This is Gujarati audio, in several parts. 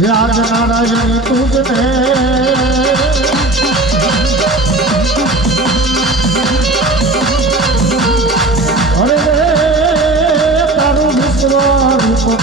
રાજ નારાયણ તુજને અરે તારું મિત્ર રૂપ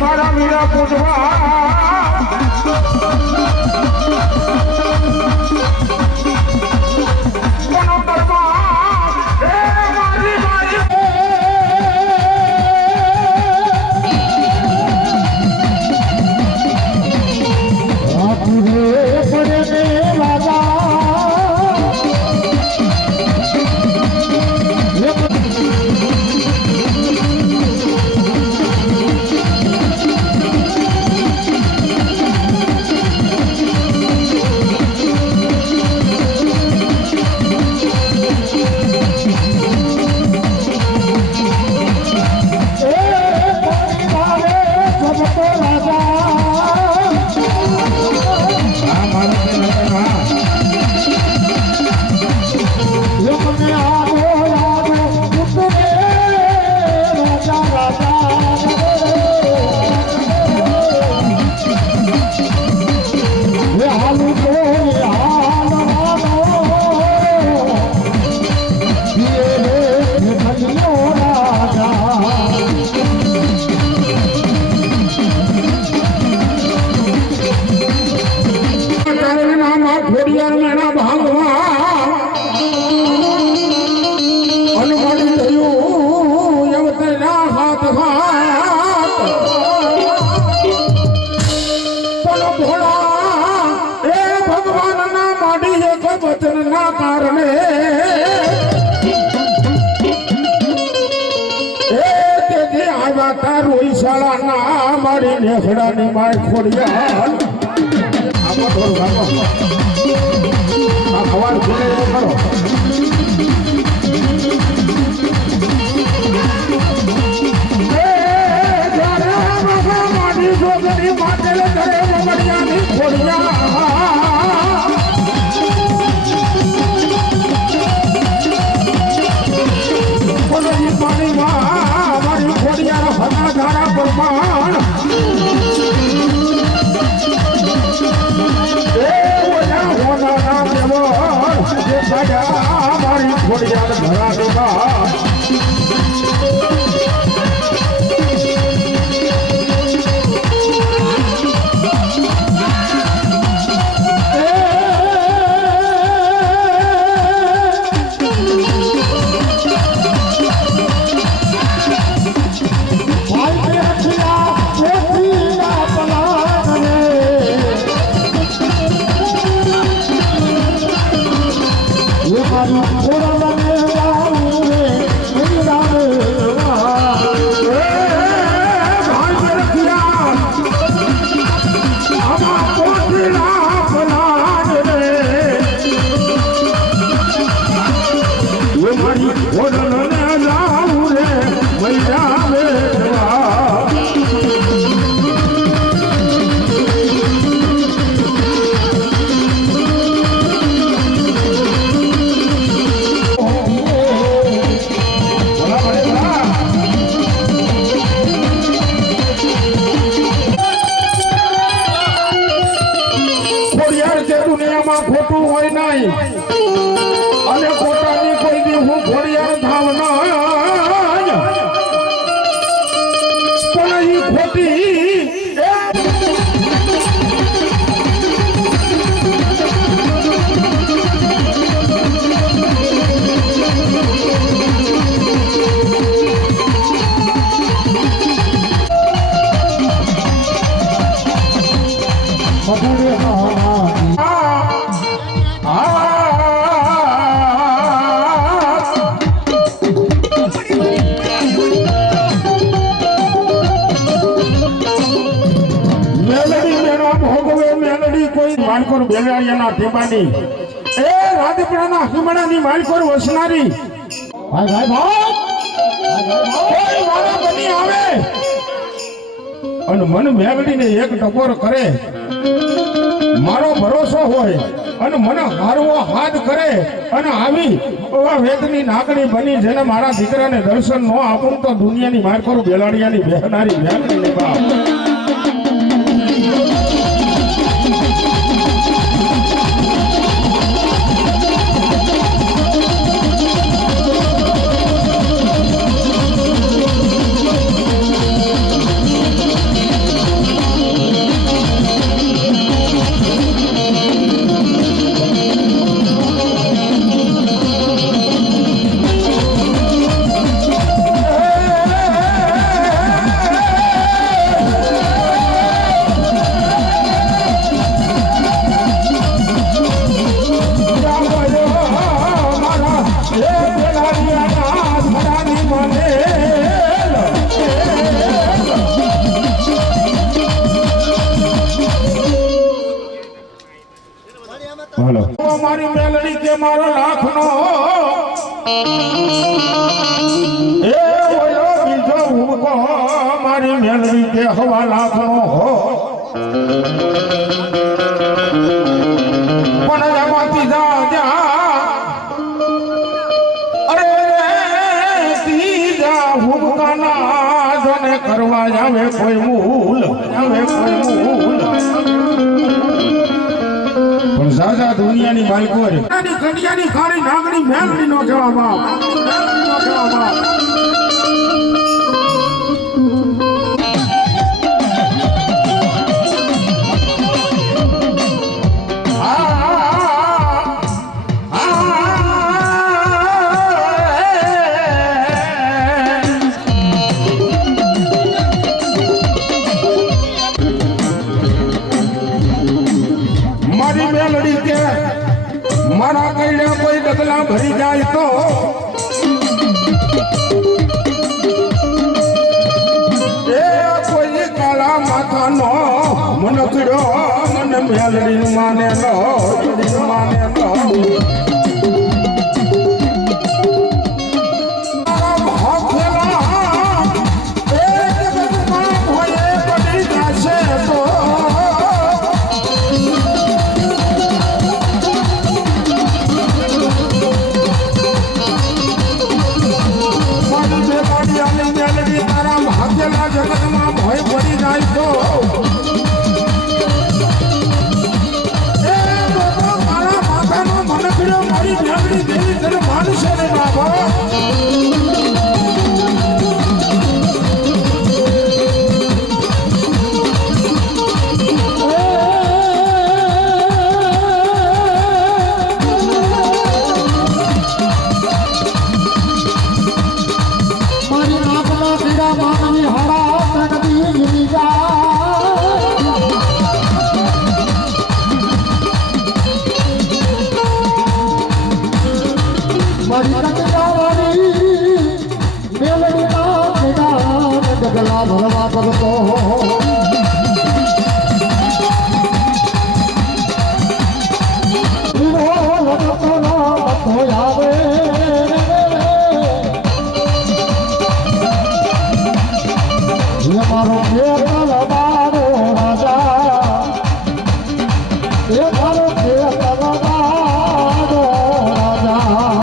મારા મીરા કારણે આવ્યા તારું ઈશાળા ના મારી નેખડાની માય ખોડિયા આમાં થોડું ભાગો આ ખવાર ખોલે કરો મારી જોગણી માટે ઘરે મમડિયાની ખોડિયા મારી ખોડિયા હતા ધારા પ્રમાણ મારી ખોડિયા ધરા માલકોર બેલાડિયાના ટેબાની એ રાજપરાના હિમણાની માલકોર વસનારી ભાઈ ભાઈ કોઈ મારા બની આવે અને મન મેગડીને એક ટકોર કરે મારો ભરોસો હોય અને મને હારવો હાથ કરે અને આવી વેદની નાકડી બની જેને મારા દીકરાને દર્શન ન આપું તો દુનિયાની માલકોર બેલાડિયાની બેહનારી મેગડીની બાપ મારી મેલડી કે મારો લાખનો એ ઓયો બીજો હુમકો મારી મેલડી કે હવા લાખનો હો પણ જમાતી જા અરે તીજા હુમકાના જોને કરવા જાવે કોઈ મૂલ સાજા દુનિયાની માલકોર આની કડિયાની ખાણી નાગણી મેલડી નો કહેવામાં મારા કઈને કોઈ ડગલા ભરી જાય તો એ કોઈ કાળા માથાનો મનકડ્યો મને મેલડી માને લો જગતમાં ભય પડી જાય તો મારા માથાનો મનકડ્યો મારી મેલડી દેવી તને માનશે ને બાબા જગલા ભરવા કરતો આવે મારો બારો રાજા એ મારો બારો રાજા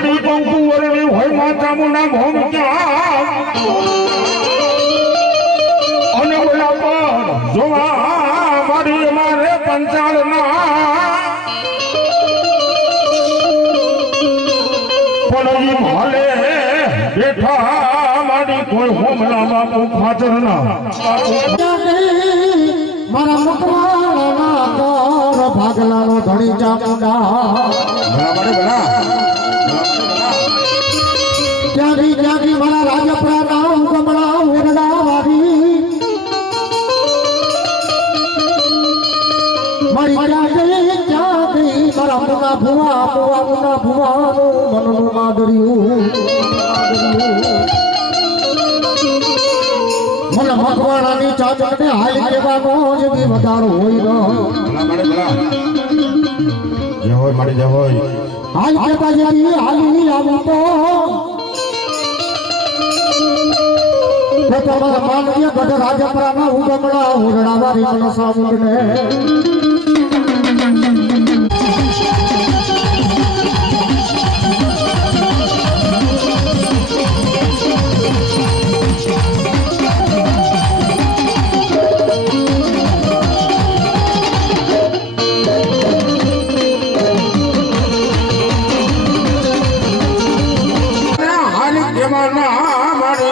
મારી કંકુ વરણી હોય માતા મુના ભોમ ક્યાં અને ઓલા પર જોવા મારી મારે પંચાળ ના પણ હાલે બેઠા મારી કોઈ હોમલા બાપુ ખાતર ના મારા મકવાણા કર ભાગલાનો ધણી ચામુંડા ત્યાંથી મારા રાજપરાના ઉગમણા ઓરડા વારી મારી ક્યાં ગઈ મારા મુના ભુવાનું મનનું માદર્યું મને મકવાણાની ચાચડને હાલ કેવાનો જ બી વધારો હોય જય હોય મારી જય હોય હાલ કેતા જેવી હાલી આવું તો તમારા માનવીય ગઢ રાજપરાના ઉગમણા ઓરડા વારી મનસા મુંડને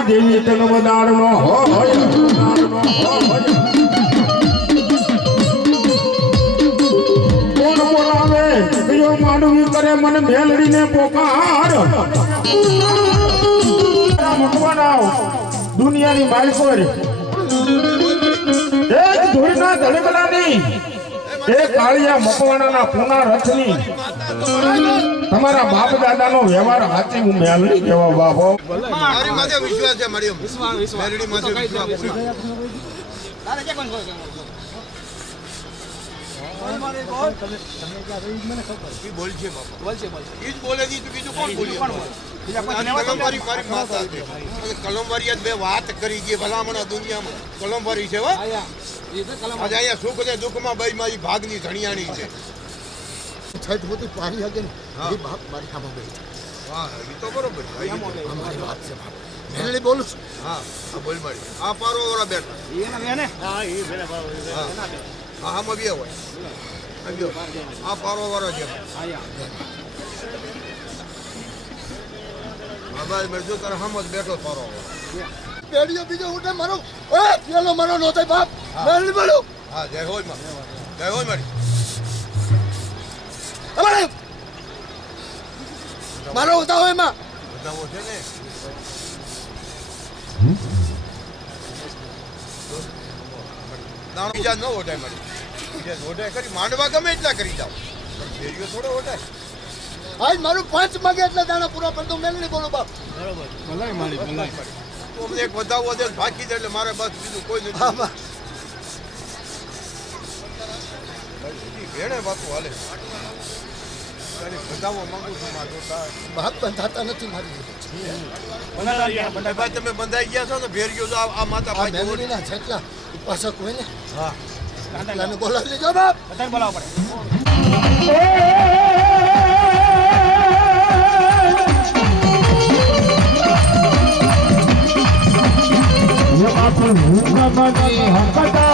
દેવી તન વધાર નો હોય કોણ બોલાવે બીજો માનવી કરે મને મેલડીને પોકાર મકવાના દુનિયાની માલકોર એક ધૂળના ધડકલાની એ કાળિયા મકવાણાના પૂના રથની તમારા બાપ દાદાનો વ્યવહાર સાચી હું મેલડી કેવા બાપો મારી માથે વિશ્વાસ છે મારી મેલડી માથે વિશ્વાસ તારે કે કોણ બોલ છે બાપા બોલ છે ઈ જ બોલે દી તો બીજું કોણ બોલ્યું કલમવારી મારી માતા છે કલમવારી બે વાત કરી છે ભલામણા દુનિયામાં કલમવારી છે હો આજે અહીંયા સુખ ને દુઃખમાં ભાઈ મારી ભાગની ધણિયાણી છે છત હોતી પાણી હગે ને એ બાપ મારી સામે ગઈ વાહ ઈ તો બરોબર અમારી વાત છે બાપ મેલડી બોલું છું હા આ બોલ મારી આ પારો વાળા બેઠા એના બેને હા એ બેને હા આમાં બે હોય આ પારો વાળો છે હા ભાઈ મેં જો તારે હમ જ બેઠો પારો પેડીઓ બીજો ઉઠે મારો ઓય પેલો મારો નો થાય બાપ મેલડી બોલું હા જય હોય માં જય હોય મારી અમારે મારો ઉતાવો એમાં બતાવો છે ને દાણો બીજા ન ઓઢાય મારી બીજા ઓઢાય કરી માંડવા ગમે એટલા કરી જાવ ફેરીઓ થોડો ઓઢાય આજ મારું 5 માગે એટલે દાણા પૂરા પર તો મેલડી બોલું બાપ બરોબર ભલાઈ મારી ભલાઈ તો અમને એક વધાવો દે બાકી દે એટલે મારે બસ બીજું કોઈ નથી ભેણે બાપુ હાલે વધાવો માંગુ છું મારો બાપ બંધાતા નથી મારી ભાઈ તમે બંધાઈ ગયા છો ને ભેરીઓ આ માતા આ મેલડીના જેટલા ઉપાસક હોય ને હા એટલાને બોલાવી લેજો બાપ બધાને બોલાવવા પડે ये बात हुक्म बनी हकता